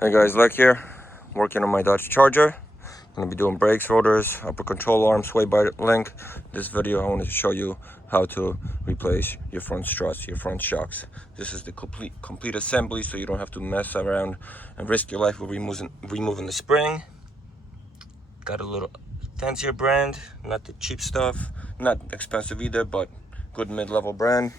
Hey guys, LechK here, working on my Dodge Charger. Gonna be doing brakes, rotors, upper control arm, sway bar link. This video I wanted to show you how to replace your front struts, your front shocks. This is the complete assembly, so you don't have to mess around and risk your life with removing the spring. Got a little fancier brand, not the cheap stuff, not expensive either, but good mid-level brand.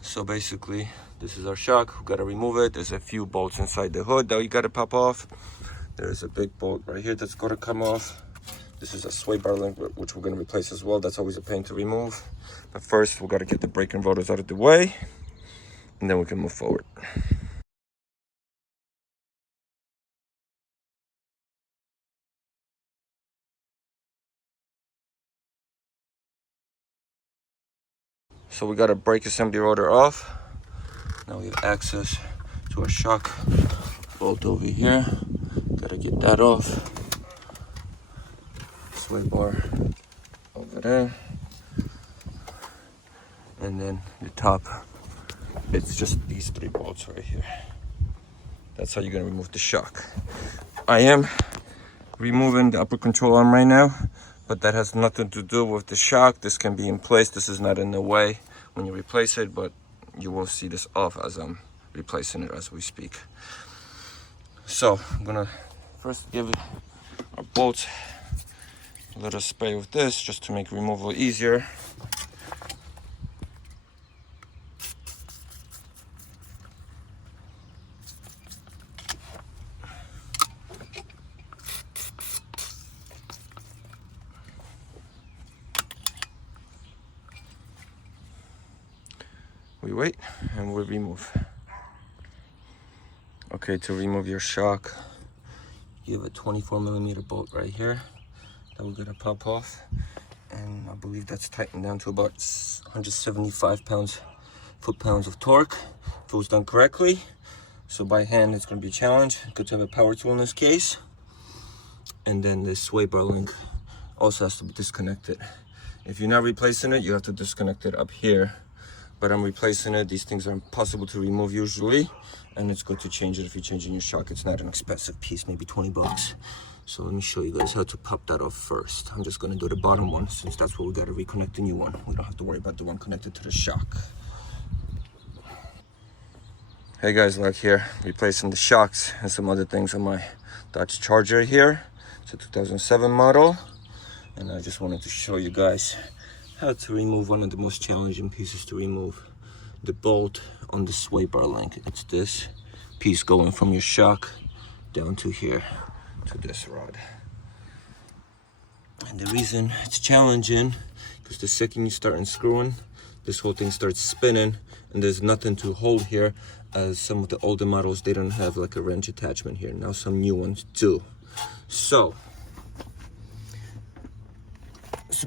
So basically, this is our shock. We gotta remove it. There's a few bolts inside the hood that you gotta pop off. There's a big bolt right here that's gotta come off. This is a sway bar link, which we're gonna replace as well. That's always a pain to remove. But first, we gotta get the brake and rotors out of the way, and then we can move forward. So we got a brake assembly rotor off. Now we have access to our shock bolt over here. Gotta get that off. Sway bar over there. And then the top, it's just these three bolts right here. That's how you're gonna remove the shock. I am removing the upper control arm right now, but that has nothing to do with the shock. This can be in place. This is not in the way when you replace it, but you will see this off as I'm replacing it as we speak. So I'm gonna first give it our bolts a little spray with this just to make removal easier. We wait and we remove. Okay, to remove your shock, you have a 24mm bolt right here that we're gonna pop off. And I believe that's tightened down to about 175 foot-pounds of torque if it was done correctly. So by hand, it's gonna be a challenge. Good to have a power tool in this case. And then this sway bar link also has to be disconnected. If you're not replacing it, you have to disconnect it up here. But I'm replacing it. These things are impossible to remove usually, and it's good to change it if you're changing your shock. It's not an expensive piece, maybe 20 bucks. So let me show you guys how to pop that off first. I'm just gonna do the bottom one since that's where we gotta reconnect the new one. We don't have to worry about the one connected to the shock. Hey guys, LechK here, replacing the shocks and some other things on my Dodge Charger here. It's a 2007 model, and I just wanted to show you guys how to remove one of the most challenging pieces to remove, the bolt on the sway bar link. It's this piece going from your shock down to here, to this rod. And the reason it's challenging, because the second you start unscrewing, this whole thing starts spinning, and there's nothing to hold here, as some of the older models, they don't have like a wrench attachment here. Now some new ones do. So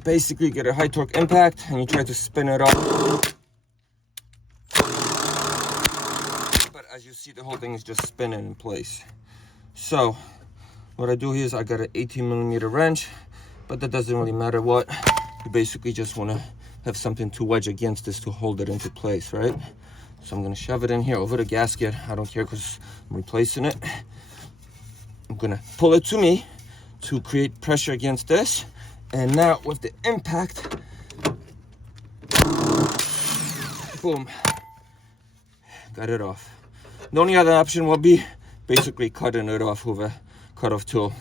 basically, you get a high torque impact and you try to spin it up. But as you see, the whole thing is just spinning in place. So what I do here is I got an 18mm wrench, but that doesn't really matter what. You basically just want to have something to wedge against this to hold it into place, right? So I'm going to shove it in here over the gasket. I don't care because I'm replacing it. I'm going to pull it to me to create pressure against this. And now with the impact, boom, got it off. The only other option will be basically cutting it off with a cut-off tool.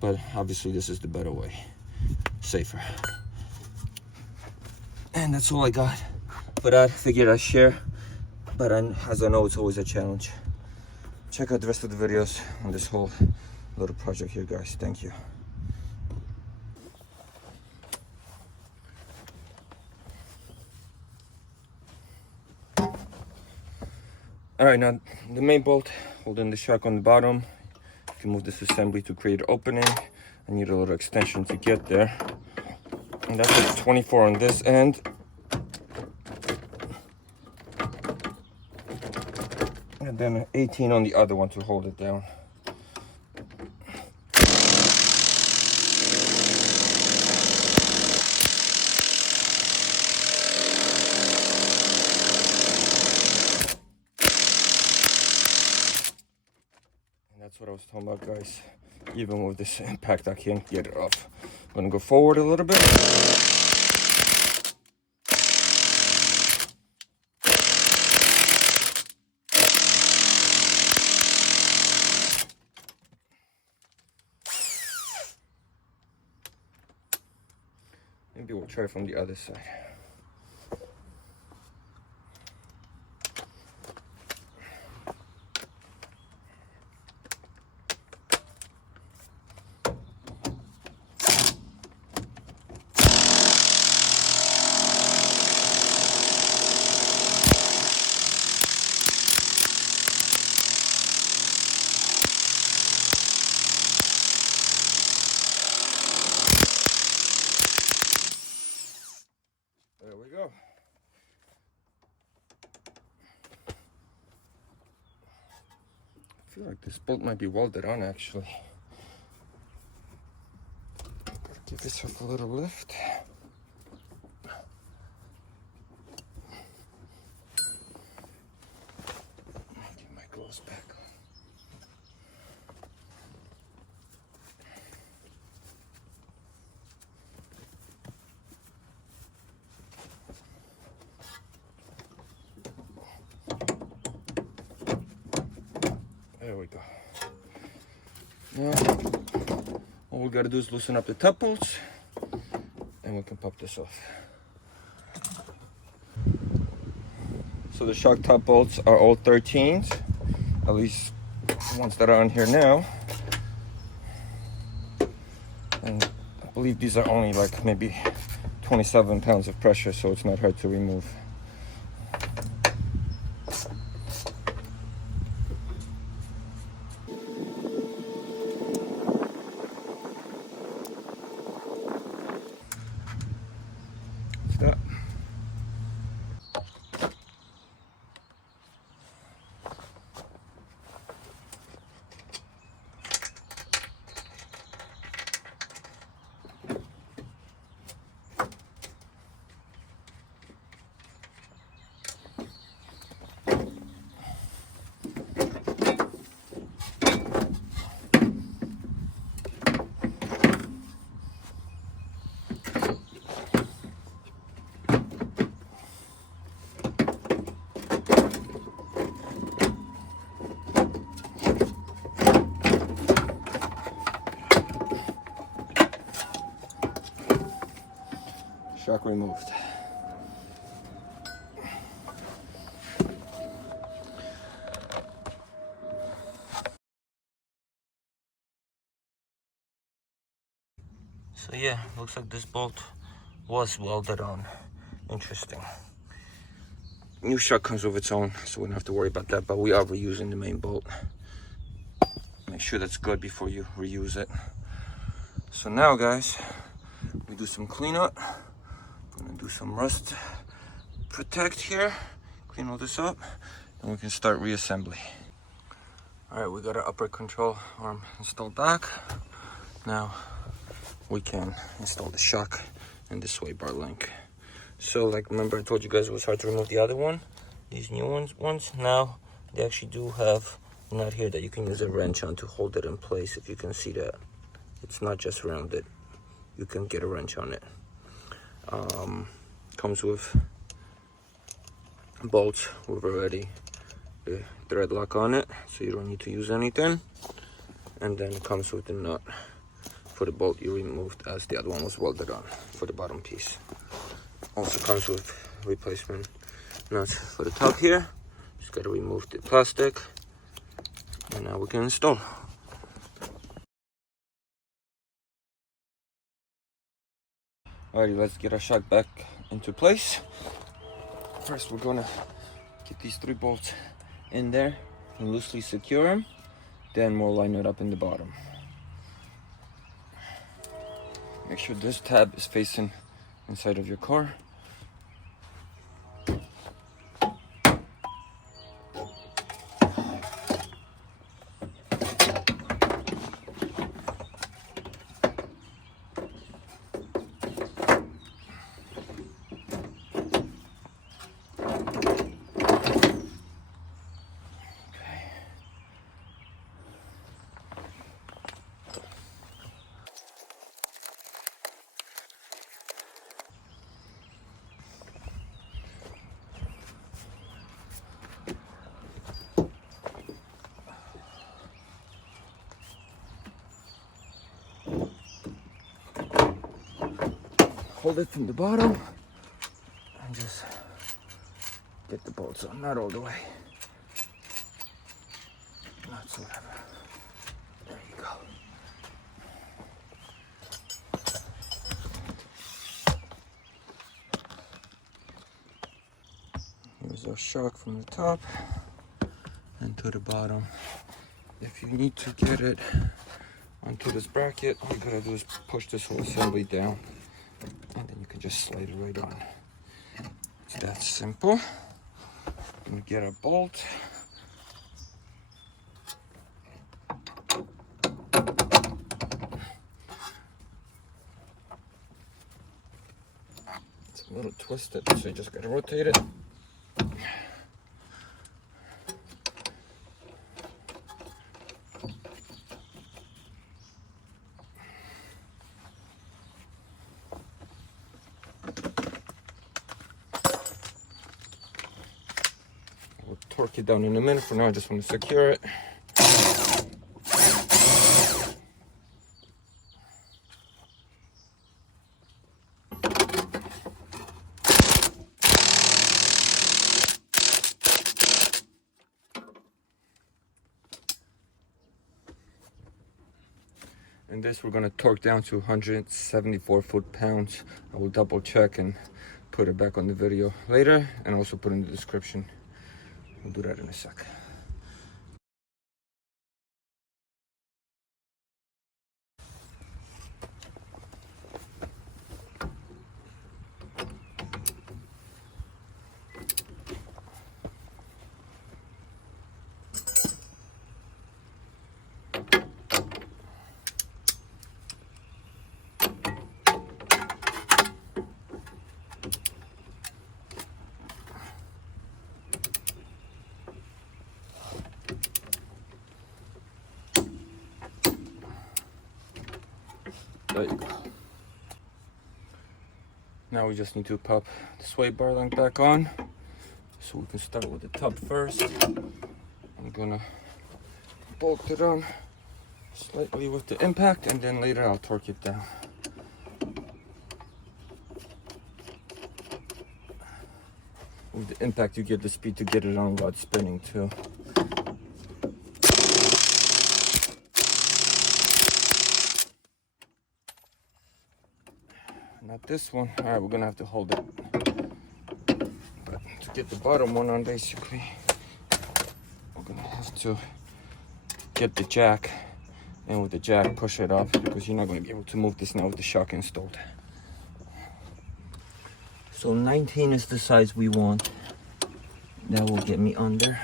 But obviously this is the better way, safer. And that's all I got for that. Figured I'd share, but as I know, it's always a challenge. Check out the rest of the videos on this whole little project here, guys. Thank you. All right, now the main bolt holding the shock on the bottom. You can move this assembly to create an opening. I need a little extension to get there. And that's a 24 on this end. And then an 18 on the other one to hold it down. That's what I was talking about, guys. Even with this impact, I can't get it off. I'm gonna go forward a little bit. Maybe we'll try from the other side. There we go. I feel like this bolt might be welded on, actually. Gotta give this a little lift. Get my gloves back on. There we go. Now, all we gotta do is loosen up the top bolts and we can pop this off. So the shock top bolts are all 13s, at least the ones that are on here now. And I believe these are only like maybe 27 pounds of pressure, so it's not hard to remove. Stop. Shock removed. So yeah, looks like this bolt was welded on. Interesting. New shock comes with its own, so we don't have to worry about that, but we are reusing the main bolt. Make sure that's good before you reuse it. So now, guys, we do some cleanup. I'm gonna do some rust protect here, clean all this up, and we can start reassembly. All right, we got our upper control arm installed back. Now we can install the shock and the sway bar link. So like, remember I told you guys it was hard to remove the other one? These new ones now, they actually do have a nut here that you can use a wrench on to hold it in place, if you can see that. It's not just rounded. You can get a wrench on it. Comes with bolts with already the thread lock on it, so you don't need to use anything. And then it comes with the nut for the bolt you removed, as the other one was welded on for the bottom piece. Also comes with replacement nuts for the top here. Just gotta remove the plastic, and now we can install. Alrighty, let's get our shock back into place. First, we're gonna get these 3 bolts in there and loosely secure them. Then we'll line it up in the bottom. Make sure this tab is facing inside of your car. hold it from the bottom and just get the bolts on, not all the way. That's whatever. There you go. Here's our shock from the top and to the bottom. If you need to get it onto this bracket, all you gotta do is push this whole assembly down, and then you can just slide it right on. It's that simple. We get a bolt. It's a little twisted, so you just gotta rotate it. We'll torque it down in a minute. For now, I just want to secure it. And this we're going to torque down to 174 foot-pounds. I will double check and put it back on the video later, and also put in the description. We'll do that in a sec. There you go. Now we just need to pop the sway bar length back on. So we can start with the top first. I'm gonna bolt it on slightly with the impact, and then later I'll torque it down. With the impact you get the speed to get it on without spinning too. Not this one. All right, we're gonna have to hold it. But to get the bottom one on, basically, we're gonna have to get the jack, and with the jack push it up, because you're not gonna be able to move this now with the shock installed. So 19 is the size we want. That will get me under.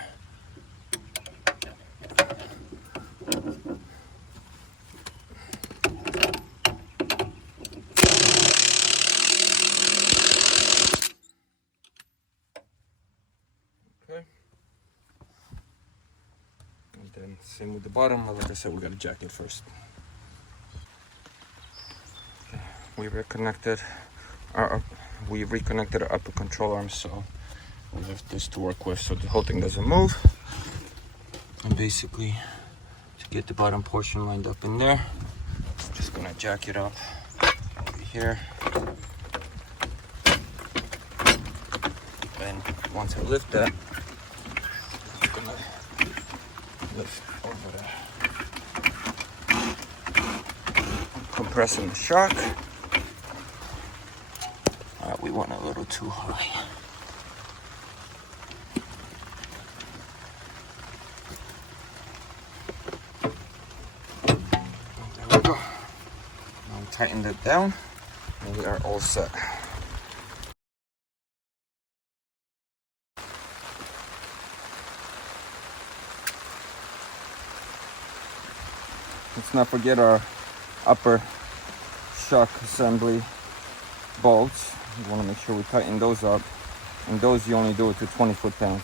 And same with the bottom. Like I said, we got to jack it first. Okay. We reconnected our upper control arm, so we have this to work with, so the whole thing doesn't move. And basically, to get the bottom portion lined up in there, I'm just gonna jack it up over here. And once I lift that, I'm gonna lift over there. I'm compressing the shock. We went a little too high. There we go. Now we tightened it down, and we are all set. Let's not forget our upper shock assembly bolts. You want to make sure we tighten those up, and those you only do it to 20 foot-pounds.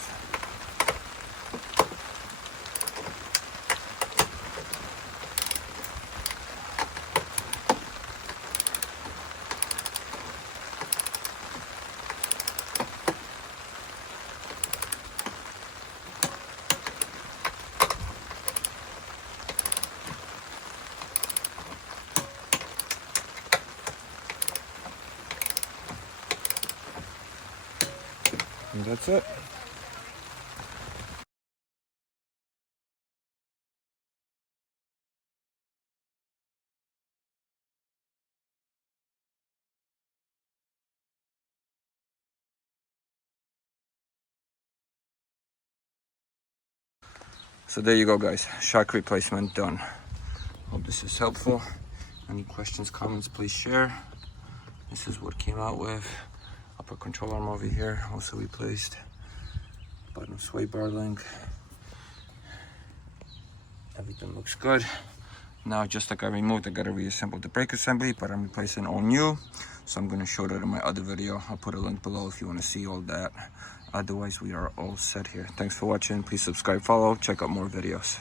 And that's it. So there you go, guys. Shock replacement done. Hope this is helpful. Any questions, comments, please share. This is what came out with. Upper control arm over here, also replaced. Bottom sway bar link. Everything looks good. Now, just like I removed, I gotta reassemble the brake assembly, but I'm replacing all new. So I'm gonna show that in my other video. I'll put a link below if you wanna see all that. Otherwise, we are all set here. Thanks for watching. Please subscribe, follow, check out more videos.